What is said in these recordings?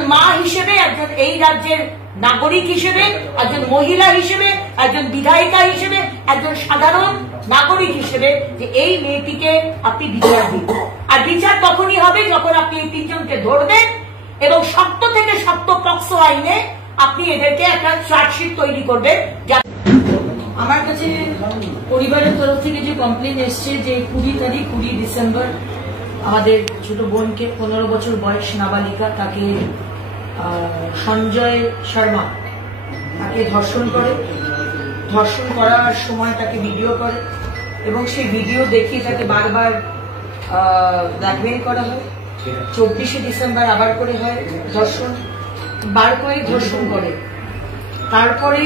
একজন মা হিসেবে, একজন এই রাজ্যের নাগরিক হিসেবে, একজন মহিলা হিসেবে, একজন বিধায়িকা হিসেবে, একজন সাধারণ নাগরিক হিসেবে যে এই মেয়েটিকে আপনি বিচার দিন। আর বিচার তখনই হবে যখন আপনি এই তিনজনকে ধরবেন এবং শক্ত থেকে শক্ত পক্সো আইনে আপনি এদেরকে একটা চার্জশিট তৈরি করবেন। আমার কাছে পরিবারের তরফ থেকে যে কমপ্লেন এসছে যে 20 ডিসেম্বর আমাদের ছোট বোনকে 15 বছর বয়স নাবালিকা, তাকে সঞ্জয় শর্মা তাকে ধর্ষণ করে, ধর্ষণ করার সময় তাকে ভিডিও করে এবং সেই ভিডিও দেখিয়ে তাকে বারবার ব্ল্যাকমেইল করা হয়। 24 ডিসেম্বর আবার করে হয় ধর্ষণ, বার করে ধর্ষণ করে। তারপরে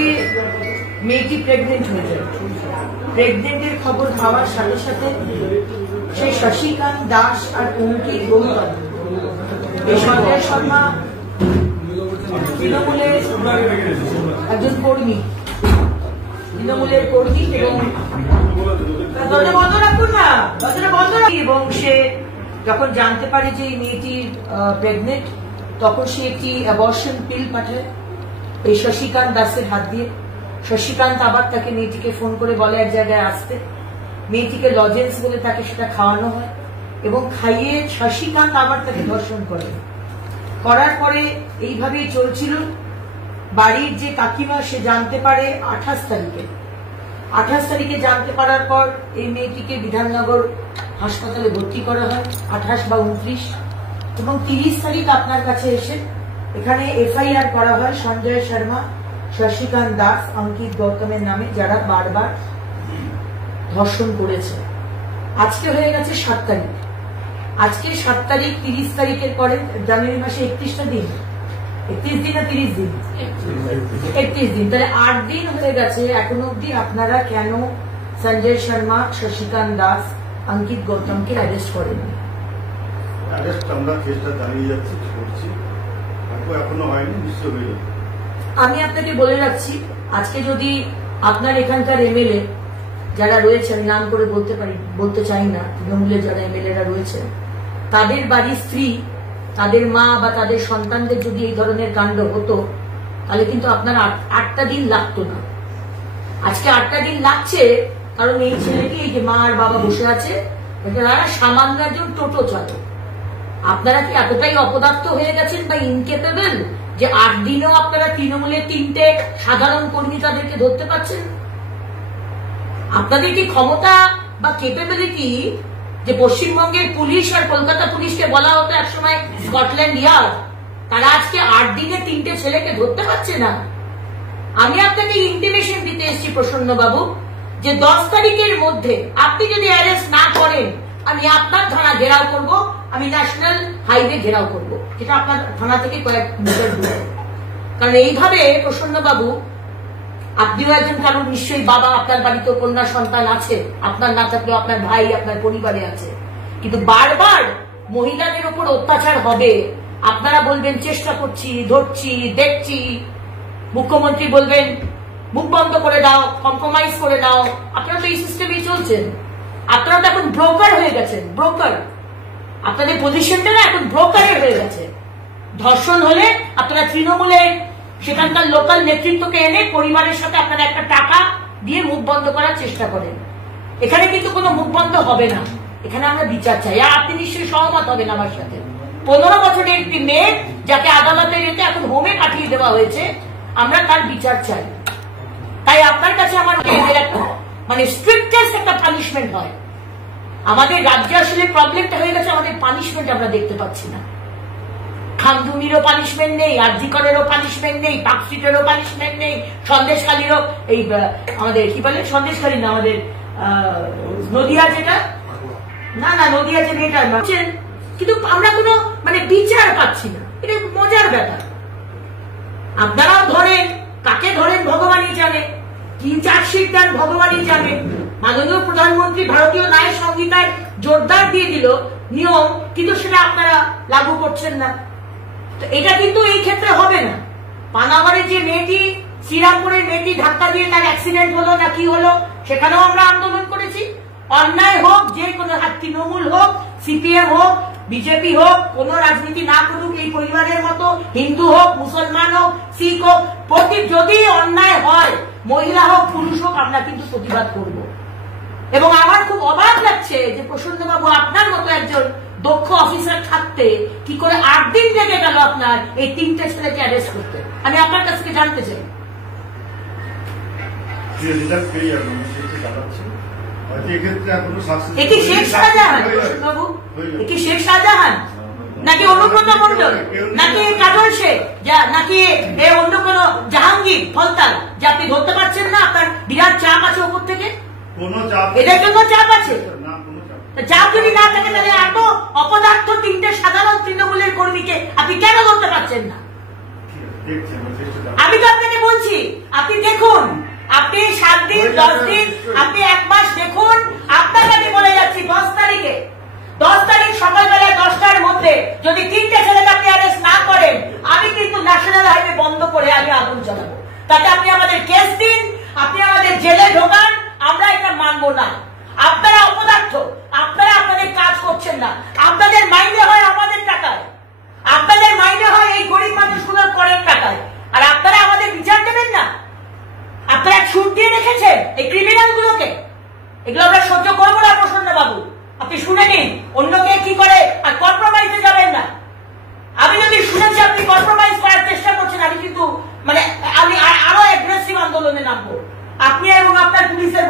মেয়েটি প্রেগনেন্ট হয়ে যায়। প্রেগনেন্টের খবর পাওয়ার সাথে সাথে সেই শশীকান্ত দাস আর অঙ্কিত গৌতম, এই সঞ্জয় শর্মা তৃণমূলের একজন কর্মী, তৃণমূলের কর্মী এবং বন্ধ রাখুন না, এবং সে যখন জানতে পারে যে এই মেয়েটি প্রেগনেন্ট, তখন সে একটি অ্যাবর্শন পিল পাঠায় এই শশীকান্ত দাসের হাত দিয়ে। শশীকান্ত আবার তাকে মেয়েটিকে ফোন করে বলে এক জায়গায় আসতে, মেয়েটিকে লজেন্স বলে তাকে সেটা খাওয়ানো হয় এবং খাইয়ে শশীকান্ত আবার তাকে ধর্ষণ করে। করার পরে এইভাবেই চলছিল। বাড়ির যে কাকিমা সে জানতে পারে 28 তারিখে জানতে পারার পর এই মেয়েটিকে বিধাননগর হাসপাতালে ভর্তি করা হয় 28 বা 29 এবং 30 তারিখ আপনার কাছে এসে এখানে এফআইআর করা হয় সঞ্জয় শর্মা, শশীকান্ত দাস, অঙ্কিত গৌতমের নামে, যারা বারবার ধর্ষণ করেছে। আজকে হয়ে গেছে 7 তারিখ। আজকে 7 তারিখ, 30 তারিখের পরে জানুয়ারি মাসে 31টা দিন, 31 দিন না 30 দিন, 31 দিন, তাহলে 8 দিন হয়ে গেছে। এখনো অব্দি আপনারা কেন সঞ্জয় শর্মা, শশীকান্ত দাস, অঙ্কিত গৌতমকে অ্যারেস্ট করেন? আমি আপনাকে বলে রাখছি, আজকে যদি আপনার এখানকার এমএলএ যারা রয়েছেন, নাম করে বলতে চাই না, তৃণমূলের যারা এমএলএরা রয়েছেন, তাদের বাড়ির স্ত্রী, তাদের মা বা তাদের সন্তানদের যদি এই ধরনের কাণ্ড হতো, তাহলে কিন্তু আপনার 8টা দিন লাগতো না। আজকে 8টা দিন লাগছে কারণ এই ছেলেটি, এই যে মা আর বাবা বসে আছে, তারা সামান্য একজন টোটো চালক। আপনারা কি এতটাই অপদার্থ হয়ে গেছেন বা ইনকেপেবল যে 8 দিনেও আপনারা তৃণমূলের 3টে সাধারণ কর্মী তাদেরকে ধরতে পারছেন? আপনাদের কি ক্ষমতা বা কেপেবিলিটি যে পশ্চিমবঙ্গের পুলিশ আর কলকাতা পুলিশকে বলা হতো একসময় স্কটল্যান্ড ইয়ার্ড, তারা আজকে 8 দিনে 3টে ছেলেকে ধরতে পারছে না? আমি আপনাকে ইন্টিমেশন দিতে এসেছি প্রসন্ন বাবু যে 10 তারিখের মধ্যে আপনি যদি অ্যারেস্ট না করেন, আমি আপনার থানা ঘেরাও করব, আমি ন্যাশনাল হাইওয়ে ঘেরাও করব, যেটা আপনার থানা থেকে কয়েক মিটার দূরে। কারণ এইভাবে প্রসন্ন বাবু, আপনিও একজন কারণ নিশ্চয়ই বাবা, আপনার বাড়িতে কন্যা সন্তান আছে, আপনার না থাকলেও আপনার ভাই আপনার পরিবারে আছে, কিন্তু বারবার মহিলাদের উপর অত্যাচার হবে, আপনারা বলবেন চেষ্টা করছি, ধরছি, দেখছি, মুখ্যমন্ত্রী বলবেন মুখ বন্ধ করে দাও, কম্প্রোমাইজ করে দাও। আপনারা তো এই সিস্টেমেই চলছেন। আপনারা তো এখন ব্রোকার হয়ে গেছেন, ব্রোকার। আপনাদের পজিশনটা না এখন ব্রোকারের হয়ে গেছে। ধর্ষণ হলে আপনারা তৃণমূলের সেখানকার লোকাল নেতৃত্বকে এনে পরিবারের সাথে আপনারা একটা টাকা দিয়ে মুখ বন্ধ করার চেষ্টা করেন। এখানে কিন্তু কোনো মুখ বন্ধ হবে না, এখানে আমরা বিচার চাই। আর আপনি নিশ্চয়ই সহমত হবেন আমার সাথে। 15 বছরের একটি মেয়ে যাকে আদালতে যেতে এখন হোমে পাঠিয়ে দেওয়া হয়েছে, আমরা তার বিচার চাই। তাই আপনার কাছে আমার মানে স্ট্রিক্টেস্ট একটা পানিশমেন্ট হয়। আমাদের রাজ্যে আসলে প্রবলেমটা হয়ে গেছে, আমাদের পানিশমেন্ট আমরা দেখতে পাচ্ছি না। খামদুমিরও পানিশমেন্ট নেই, আরজিকরেরও পানিশমেন্ট নেই, পার্কস্ট্রিটেরও পানিশমেন্ট নেই, সন্দেশখালীরও, এই আমাদের কি বলে সন্দেশখালী না, আমাদের নদিয়া যেটা, না নদিয়া যে মেয়েটা, কিন্তু আমরা কোনো মানে বিচার পাচ্ছি না। এটা মজার ব্যাপার। আপনারাও ধরেন, কাকে ধরেন ভগবানই জানে, কি চার্জশিট দেন ভগবানই জানে। মাননীয় প্রধানমন্ত্রী ভারতীয় ন্যায় সংহিতায় জোরদার দিয়ে দিল নিয়ম, কিন্তু সেটা আপনারা লাগু করছেন না। তো এটা কিন্তু এই ক্ষেত্রে হবে না। পানাগড়ের যে মেয়েটি, শ্রীরামপুরের মেয়েটি ধাক্কা দিয়ে তার অ্যাক্সিডেন্ট হলো না কি হলো, সেখানেও আমরা আন্দোলন করেছি। অন্যায় হোক, যে কোনো তৃণমূল হোক, সিপিএম হোক, বিজেপি হোক, কোন রাজনীতি না করুক, এই পরিবারের মতো হিন্দু হোক, মুসলমান হোক, শিখ হোক, যদি অন্যায় হয়, মহিলা হোক পুরুষ হোক, আমরা কিন্তু প্রতিবাদ করব। এবং আমার খুব অবাক লাগছে যে প্রসন্নবাবু আপনার মতো একজন দক্ষ অফিসার থাকতে কি করে 8 দিন লেগে গেল আপনার এই 3টে ছেলেকে অ্যারেস্ট করতে। আমি আপনার কাছ থেকে জানতে চাই। এটি শেখ শাহজাহান প্রসন্নবাবু? এটি শেখ শাহজাহান নাকি অনুব্রত মন্ডল নাকি কাজল শেখ নাকি অন্য কোন জাহাঙ্গীর ফলতাল যে আপনি ধরতে পারছেন না? আপনার বিরাট চাপ আছে ওপর থেকে, এদের জন্য চাপ আছে। চাপ যদি না থাকে তাহলে এত অপদার্থ 3টে সাধারণ তৃণমূলের কর্মীকে আপনি কেন ধরতে পারছেন না? আমি তো আপনাকে বলছি, আপনি দেখুন, আপনি 7 দিন 10 দিন, আপনি 1 মাস দেখুন। আপনাকে আমি বলে যাচ্ছি 10 তারিখ সকালবেলা 10টার মধ্যে যদি 3টে ছেলেকে আপনি অ্যারেস্ট না করেন, আমি কিন্তু ন্যাশনাল হাইওয়ে বন্ধ করে আমি আগুন জ্বালাবো। তাতে আপনি আমাদের কেস দিন, আপনি আমাদের জেলে ঢোকান, আমরা এটা মানবো না। আপনারা অপদার্থ, আপনারা আপনাদের কাজ করছেন না। আপনাদের মাইনে হয় আমাদের টাকায়, আপনাদের মাইনে হয় এই গরিব মানুষগুলোর করের টাকায়, আর আপনারা আমাদের বিচার দেবেন না। আপনারা ছুট দিয়ে রেখেছেন এই ক্রিমিনাল গুলোকে। এগুলো আমরা সহ্য করবো না প্রসন্নবাবু, আপনি শুনে নিন অন্যকে কি করে, আর কম্প্রোমাইজে যাবেন না। আমি যদি শুনেছি আপনি কম্প্রোমাইজ করার চেষ্টা করছেন, আমি কিন্তু আমি আরো অ্যাগ্রেসিভ আন্দোলনে নামবো। আপনি এবং আপনার পুলিশের